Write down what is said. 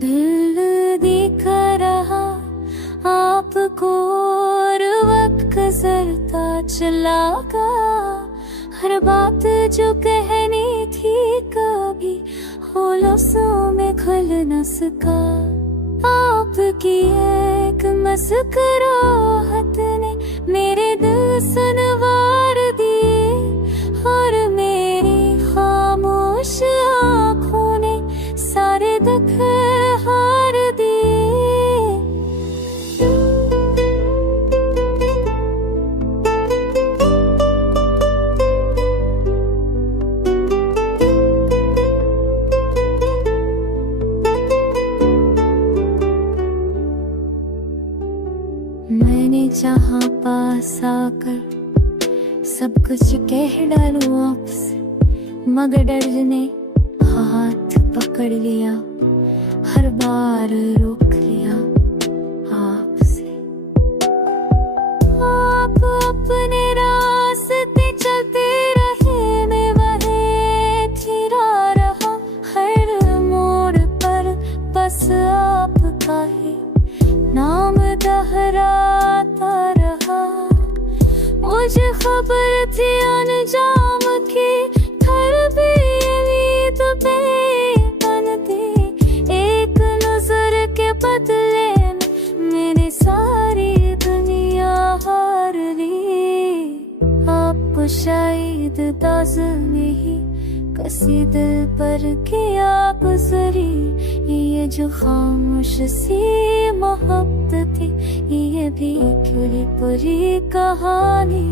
दिल दिखा रहा आपको और वक्त गुजरता चला गया। हर बात जो कहनी थी कभी होलसों में खुल न सका। आपकी एक मुस्कुराहट ने मेरे दिल संवार दिए और मेरी खामोश आँखों ने सारे दुख हार दिए। मैंने जहाँ पास आकर सब कुछ कह डालूं आपसे, मगर डर ने हाथ पकड़ लिया, हर बार रोक लिया आपसे। आप अपने रास्ते चलते रहे, मैं वहीं ठहरा रहा। हर मोड़ पर बस आपका ही नाम दोहराता रहा। मुझे खबर थी अनजाम की, फिर भी उम्मीद पे बनती। एक नजर के बदले मैंने सारी दुनिया हार ली। आपको शायद दाज़्म ही कसी दिल पर किया गुजरी। ये जो खामोश सी मोहब्बत थी, ये भी पूरी पूरी कहानी।